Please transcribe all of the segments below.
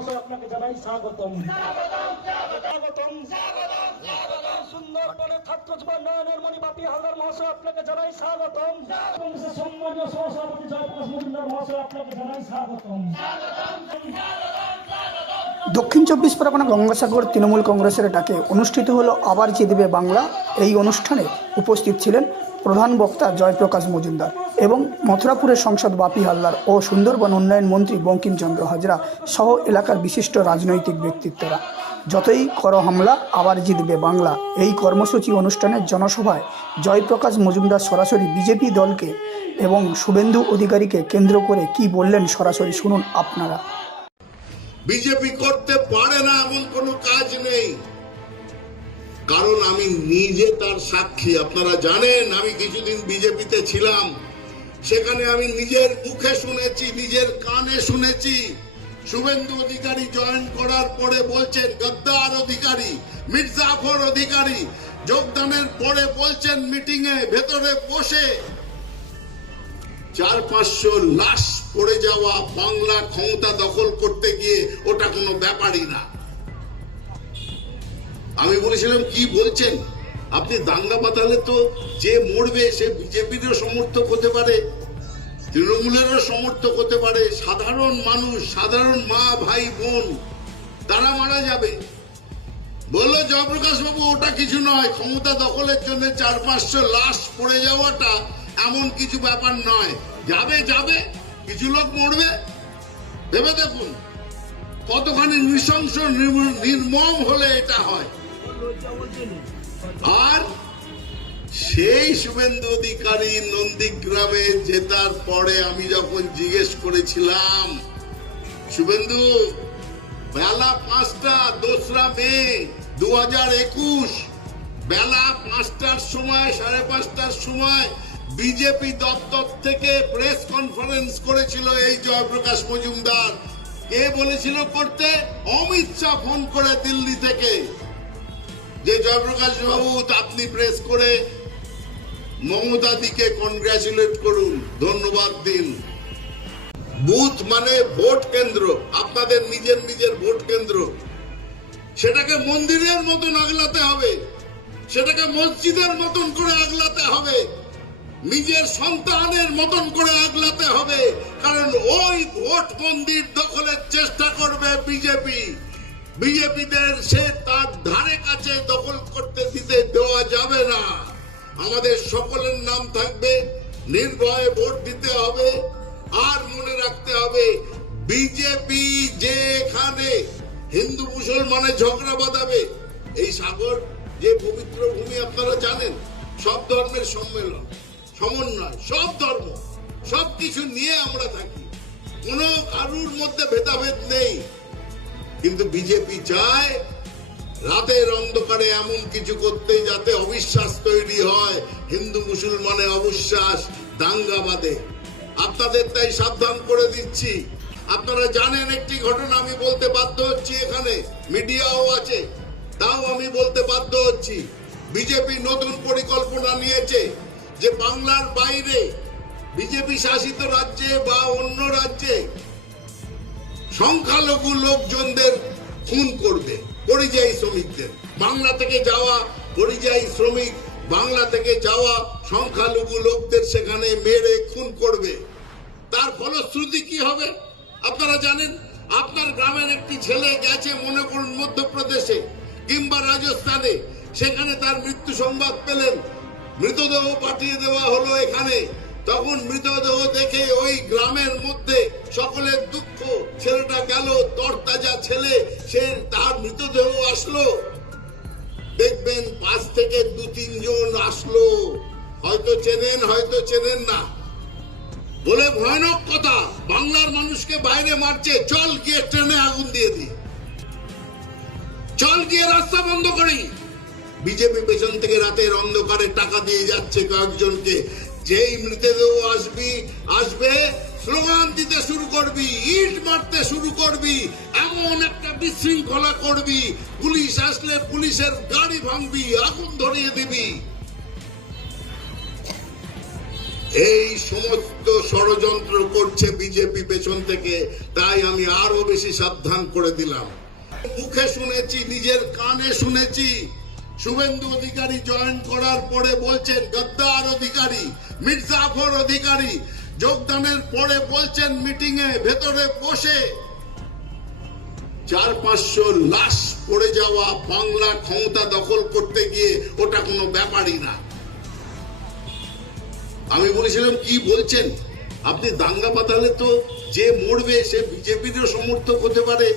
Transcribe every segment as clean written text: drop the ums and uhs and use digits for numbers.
মহাশয় আপনাকে জানাই স্বাগতম। স্বাগতম। সুন্দরবনে ছাত্র জীবন নয়নের মণি বাপি হালদার মহাশয় আপনাকে জানাই স্বাগতম। সম্মানীয় সহসভাপতি জয়প্রকাশ মজুমদার মহাশয় আপনাকে জানাই স্বাগতম। দক্ষিণ চব্বিশ পরগনা গঙ্গাসাগর তৃণমূল কংগ্রেসের ডাকে অনুষ্ঠিত হলো আবার জিতবে বাংলা। এই অনুষ্ঠানে উপস্থিত ছিলেন প্রধান বক্তা জয়প্রকাশ মজুমদার এবং মথুরাপুরের সাংসদ বাপি হালদার ও সুন্দরবন উন্নয়ন মন্ত্রী বঙ্কিমচন্দ্র হাজরা সহ এলাকার বিশিষ্ট রাজনৈতিক ব্যক্তিত্বরা। যতই করো হামলা আবার জিতবে বাংলা এই কর্মসূচি অনুষ্ঠানের জনসভায় জয়প্রকাশ মজুমদার সরাসরি বিজেপি দলকে এবং শুভেন্দু অধিকারীকে কেন্দ্র করে কি বললেন সরাসরি শুনুন আপনারা। বিজেপি করতে পারে না এমন কোনো কাজ নেই, কারণ আমি নিজে তার সাক্ষী। আপনারা জানেন আমি কিছুদিন বিজেপিতে ছিলাম, সেখানে আমি নিজের মুখে শুনেছি, নিজের কানে শুনেছি। শুভেন্দু অধিকারী জয়েন করার পরে বলছেন গদ্দার অধিকারী, মির্জাফর অধিকারী যোগদানের পরে বলছেন মিটিং এ ভেতরে বসে 400-500 লাশ পড়ে যাওয়া বাংলা ক্ষমতা দখল করতে গিয়ে ওটা কোনো ব্যাপারই না। আমি বলেছিলাম কি বলছেন আপনি? দাঙ্গা বাঁধালে তো যে মরবে সে বিজেপিরও সমর্থক হতে পারে, তৃণমূলেরও সমর্থক হতে পারে, সাধারণ মানুষ, সাধারণ মা ভাই বোন তারা মারা যাবে। বললো জয়প্রকাশ বাবু ওটা কিছু নয়, ক্ষমতা দখলের জন্য 400-500 লাশ পড়ে যাওয়াটা এমন কিছু ব্যাপার নয়। যাবে যাবে, কিছু লোক মরবে, ভেবে দেখুন কতখানি নৃশংস নির্মম হলে এটা হয়। আর সেই শুভেন্দু অধিকারী নন্দীগ্রামে জেতার পরে আমি যখন জিজ্ঞেস করেছিলাম শুভেন্দু বেলা 5টা 2রা মে 2021 বেলা 5টার সময় 5:30টার সময় বিজেপি দপ্তর থেকে প্রেস কনফারেন্স করেছিল এই জয়প্রকাশ মজুমদার। কে বলেছিল করতে? অমিত শাহ ফোন করে দিল্লি থেকে যে জয়প্রকাশ বাবু আপনি প্রেস করে মমতা দিকে কনগ্রাচুলেট করুন, ধন্যবাদ দিন। বুথ মানে ভোট কেন্দ্র, আপনাদের নিজের নিজের ভোট কেন্দ্র, সেটাকে মন্দিরের মতন আগলাতে হবে, সেটাকে মসজিদের মতন করে আগলাতে হবে, নিজের সন্তানের মতন করে আগলাতে হবে। কারণ ওই ভোট মন্দির দখলের চেষ্টা করবে বিজেপি। বিজেপিদের সে তার ধারে কাছে দখল করতে দিতে দেওয়া যাবে না। আমাদের সকলের নাম থাকবে, নির্ভয়ে ভোট দিতে হবে। আর মনে রাখতে হবে বিজেপি যে এখানে হিন্দু মুসলমানের ঝগড়া বাঁধাবে, এই সাগর যে পবিত্র ভূমি আপনারা জানেন, সব ধর্মের সম্মেলন সমন্বয়, সব ধর্ম সবকিছু নিয়ে আমরা থাকি, কোনো কারুর মধ্যে ভেদাভেদ নেই। কিন্তু বিজেপি চায় রাতের অন্ধকারে এমন কিছু করতে যাতে অবিশ্বাস তৈরি হয়, হিন্দু মুসলমানে অবিশ্বাস, দাঙ্গা বাঁধে। আপনাদের তাই সাবধান করে দিচ্ছি। আপনারা জানেন একটি ঘটনা আমি বলতে বাধ্য হচ্ছি, এখানে মিডিয়াও আছে, তাও আমি বলতে বাধ্য হচ্ছি। বিজেপি নতুন পরিকল্পনা নিয়েছে যে বাংলার বাইরে বিজেপি শাসিত রাজ্যে বা অন্য রাজ্যে সংখ্যালঘু লোকজনদের খুন করবে, পরিযায়ী শ্রমিকদের। বাংলা থেকে যাওয়া পরিযায়ী শ্রমিক, বাংলা থেকে যাওয়া সংখ্যালঘু লোকদের সেখানে মেরে খুন করবে। তার ফলশ্রুতি কি হবে আপনারা জানেন? আপনার গ্রামের একটি ছেলে গেছে মনে করুন মধ্যপ্রদেশে কিংবা রাজস্থানে, সেখানে তার মৃত্যু সংবাদ পেলেন, মৃতদেহ পাঠিয়ে দেওয়া হলো এখানে। তখন মৃতদেহ দেখে ওই গ্রামের মধ্যে সকলের দুঃখ, ছেলেটা গেল, তরতাজা ছেলে, সে তার মৃতদেহ আসলো, দেখবেন 5 থেকে 2-3 জন আসলো, হয়তো চেনেন হয়তো চেনেন না, বলে ভয়ানক কথা, বাংলার মানুষকে বাইরে মারছে, চল গিয়ে ট্রেনে আগুন দিয়ে দি, চল গিয়ে রাস্তা বন্ধ করি। বিজেপি পেছন থেকে রাতের অন্ধকারে টাকা দিয়ে যাচ্ছে কয়েকজনকে, যেই মৃতদেহ আসবে স্লোগান দিতে শুরু করবি, ইট মারতে শুরু করবি, এমন একটা বিশৃঙ্খলা করবি, পুলিশ আসলে পুলিশের গাড়ি ভাঙবি, আগুন ধরিয়ে দিবি। এই সমস্ত ষড়যন্ত্র করছে বিজেপি পেছন থেকে, তাই আমি আরো বেশি সাবধান করে দিলাম। মুখে শুনেছি, নিজের কানে শুনেছি, শুভেন্দু অধিকারী জয়েন করার পরে বলছেন গদ্দার অধিকারী, মির্জাফর অধিকারী যোগদানের পরে বলছেন মিটিং এ ভেতরে বসে 400-500 লাশ পড়ে যাওয়া বাংলা ক্ষমতা দখল করতে গিয়ে ওটা কোনো ব্যাপারই না। আমি বলেছিলাম কি বলছেন আপনি, দাঙ্গা পাতালে তো যে মরবে সে বিজেপিরও সমর্থক হতে পারে,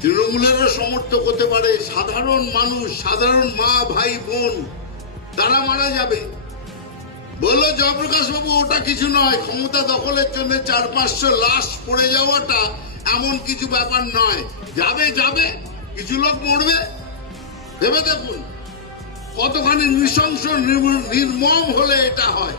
তৃণমূলেরও সমর্থক হতে পারে, সাধারণ মানুষ, সাধারণ মা ভাই বোন তারা মারা যাবে। বললো জয়প্রকাশ বাবু ওটা কিছু নয়, ক্ষমতা দখলের জন্য 400-500 লাশ পড়ে যাওয়াটা এমন কিছু ব্যাপার নয়, যাবে যাবে কিছু লোক মরবে। ভেবে দেখুন কতখানি নৃশংস নির্মম হলে এটা হয়।